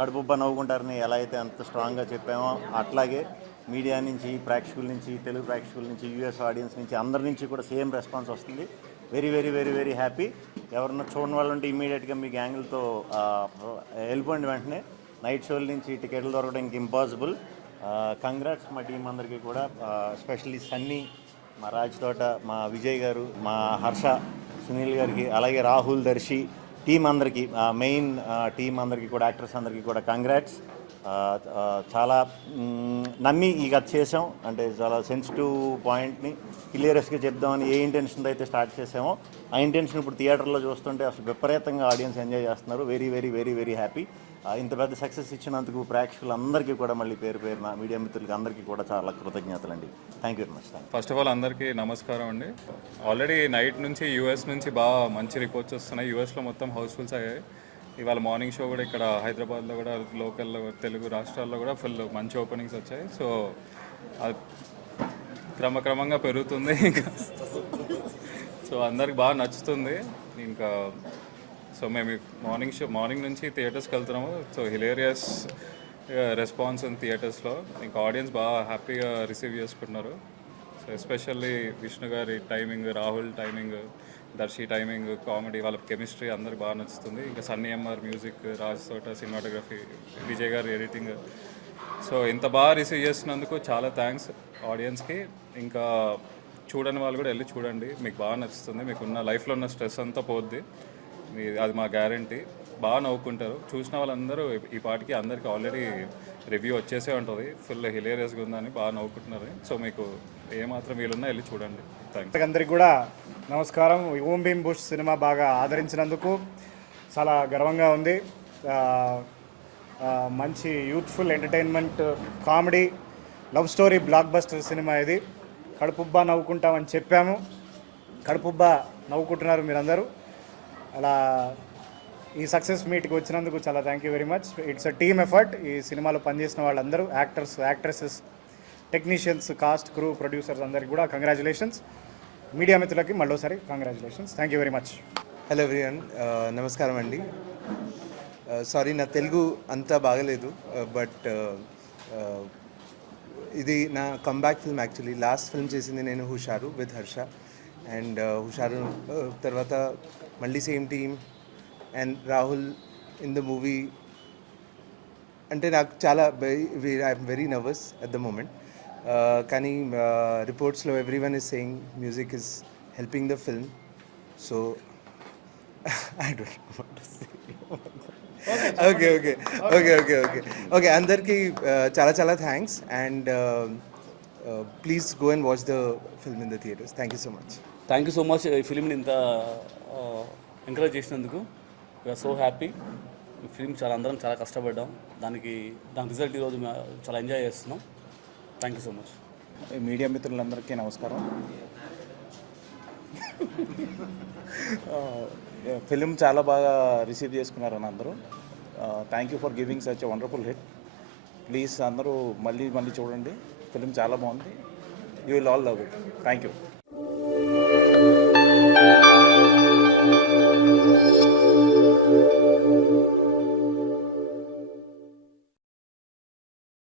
కడుపుబ్బ నవ్వుకుంటారని ఎలా అయితే అంత స్ట్రాంగ్గా చెప్పామో అట్లాగే మీడియా నుంచి, ప్రేక్షకుల నుంచి, తెలుగు ప్రేక్షకుల నుంచి, యూఎస్ ఆడియన్స్ నుంచి, అందరి నుంచి కూడా సేమ్ రెస్పాన్స్ వస్తుంది. Very very very very happy. ఎవరన్నా చూడని వాళ్ళు ఉంటే ఇమీడియట్గా మీ గ్యాంగులతో వెళ్ళిపోండి వెంటనే. నైట్ షోల నుంచి టికెట్లు దొరకడం ఇంక ఇంపాసిబుల్. కంగ్రాట్స్ మా టీం అందరికీ కూడా, ఎస్పెషల్లీ సన్నీ, మా రాజ్ తోట, మా విజయ్ గారు, మా హర్ష, సునీల్ గారికి, అలాగే రాహుల్, దర్శి, టీం అందరికీ, మెయిన్ టీం అందరికీ కూడా, యాక్టర్స్ అందరికీ కూడా కంగ్రాట్స్. చాలా నమ్మి ఈ కథ చేసాం. అంటే చాలా సెన్సిటివ్ పాయింట్ని క్లియరెస్గా చెప్దామని ఏ ఇంటెన్షన్తో అయితే స్టార్ట్ చేసామో ఆ ఇంటెన్షన్ ఇప్పుడు థియేటర్లో చూస్తుంటే అసలు విపరీతంగా ఆడియన్స్ ఎంజాయ్ చేస్తున్నారు. Very very very very happy. ఇంత పెద్ద సక్సెస్ ఇచ్చినందుకు ప్రేక్షకులందరికీ కూడా మళ్ళీ పేరు పేరున మీడియా మిత్రులకి అందరికీ కూడా చాలా కృతజ్ఞతలు అండి. Thank you very much. First of all అందరికీ నమస్కారం అండి. ఆల్రెడీ నైట్ నుంచి యూఎస్ నుంచి బాగా మంచి రిపోర్ట్స్ వస్తున్నాయి. యూఎస్లో మొత్తం హౌస్ఫుల్స్ అయ్యాయి. ఇవాళ మార్నింగ్ షో కూడా ఇక్కడ హైదరాబాద్లో కూడా, లోకల్లో, తెలుగు రాష్ట్రాల్లో కూడా ఫుల్ మంచి ఓపెనింగ్స్ వచ్చాయి. సో అది క్రమక్రమంగా పెరుగుతుంది ఇంకా. సో అందరికి బాగా నచ్చుతుంది ఇంకా. సో మేము మార్నింగ్ నుంచి థియేటర్స్కి వెళ్తున్నాము. సో హిలేరియస్ రెస్పాన్స్ ఉంది థియేటర్స్లో. ఇంకా ఆడియన్స్ బాగా హ్యాపీగా రిసీవ్ చేసుకుంటున్నారు. సో ఎస్పెషల్లీ విష్ణు గారి timing, Rahul timing, Darshi timing, comedy, వాళ్ళ కెమిస్ట్రీ అందరికి బాగా నచ్చుతుంది. ఇంకా సన్నీ ఎంఆర్ మ్యూజిక్, రాజ్ తోట సినిమాటోగ్రఫీ, విజయ్ గారి ఎడిటింగ్. సో ఇంత బాగా రిసీవ్ చేస్తున్నందుకు చాలా థ్యాంక్స్ ఆడియన్స్కి. ఇంకా చూడని వాళ్ళు కూడా వెళ్ళి చూడండి, మీకు బాగా నచ్చుతుంది. మీకున్న లైఫ్లో ఉన్న స్ట్రెస్ అంతా పోద్ది, అది మా గ్యారంటీ. బాగా నవ్వుకుంటారు. చూసిన వాళ్ళందరూ ఈ పాటికి అందరికీ ఆల్రెడీ రివ్యూ వచ్చేసే ఉంటుంది. ఫుల్ హిలేరియస్గా ఉందని బాగా నవ్వుకుంటున్నారు. సో మీకు ఏమాత్రం వీలున్నా వెళ్ళి చూడండి. థ్యాంక్స్. అందరికి కూడా నమస్కారం. ఓం భీమ్ బుష్ సినిమా బాగా ఆదరించినందుకు చాలా గర్వంగా ఉంది. మంచి youthful entertainment, comedy, love story block buster cinema ఇది. కడుపుబ్బా నవ్వుకుంటామని చెప్పాము, కడుపుబ్బా నవ్వుకుంటున్నారు మీరందరూ. అలా ఈ సక్సెస్ మీట్కి వచ్చినందుకు చాలా thank you very much. It's a team effort. ఈ సినిమాలో పనిచేసిన వాళ్ళందరూ, actors, actresses, technicians, cast, crew, producers అందరికీ కూడా కంగ్రాచులేషన్స్. మీడియా మిత్రులకి మళ్ళీసారి congratulations. Thank you very much. Hello everyone, నమస్కారం అండి. సారీ నా తెలుగు అంతా బాగలేదు, బట్ ఇది నా comeback film. Actually last film చేసింది నేను హుషారు విత్ హర్ష, అండ్ హుషారు తర్వాత మళ్ళీ same team and Rahul in the movie. అంటే నాకు చాలా I'm very nervous at the moment. కానీ రిపోర్ట్స్లో everyone is saying music is helping the film. So I don't know what to say. Okay okay okay okay okay okay అందరికీ చాలా చాలా thanks, and please go and watch the film in the theatres. Thank you so much. Thank you so much. ఈ ఫిల్మ్ని ఇంత encourage చేసినందుకు we are so happy. ఈ film అందరం చాలా కష్టపడ్డాం. దాని రిజల్ట్ ఈరోజు చాలా ఎంజాయ్ చేస్తున్నాం. Thank you so much. Media మిత్రులందరికీ నమస్కారం. ఫిలిం చాలా బాగా రిసీవ్ చేసుకున్నారని అందరూ. Thank you for giving such a wonderful hit. Please అందరూ మళ్ళీ చూడండి. ఫిలిం చాలా బాగుంది. You will all love it. Thank you.